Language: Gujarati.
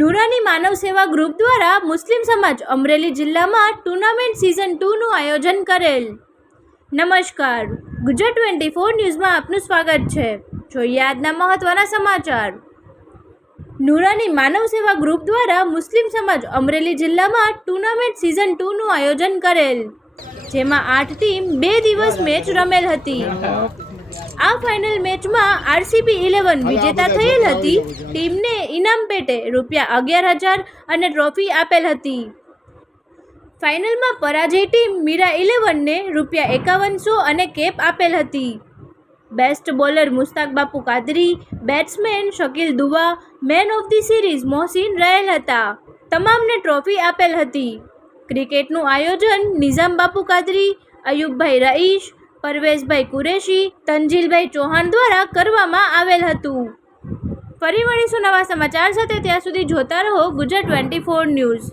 નુરાની માનવ સેવા ગ્રુપ દ્વારા મુસ્લિમ સમાજ અમરેલી જિલ્લામાં ટુર્નામેન્ટ સિઝન 2નું આયોજન કરેલ। નમસ્કાર, ગુજરાત 24 ન્યૂઝમાં આપનું સ્વાગત છે। જોઈએ આજના મહત્વના સમાચાર। નુરાની માનવ સેવા ગ્રુપ દ્વારા મુસ્લિમ સમાજ અમરેલી જિલ્લામાં ટુર્નામેન્ટ સિઝન 2નું આયોજન કરેલ, જેમાં 8 ટીમ 2 દિવસ મેચ રમેલ હતી। આ ફાઇનલ મેચમાં RCB 11 વિજેતા થયેલ હતી। ટીમને ઇનામ પેટે ₹11,000 અને ટ્રોફી આપેલ હતી। ફાઇનલમાં પરાજય ટીમ મીરા 11ને ₹5100 અને કેપ આપેલ હતી। બેસ્ટ બોલર મુસ્તાક બાપુ કાદરી, બેટ્સમેન શકીલ દુઆ, man of the series Mohsin રહેલ હતા। તમામને ટ્રોફી આપેલ હતી। ક્રિકેટનું આયોજન નિઝામ બાપુ કાદરી, અયુબભાઈ રઈશ, પરવેશભાઈ કુરેશી, તંજીલભાઈ ચૌહાણ દ્વારા કરવામાં આવેલ હતું। ફરી મળીશું નવા સમાચાર સાથે, ત્યાં સુધી જોતા રહો ગુજરાત 24 ન્યૂઝ।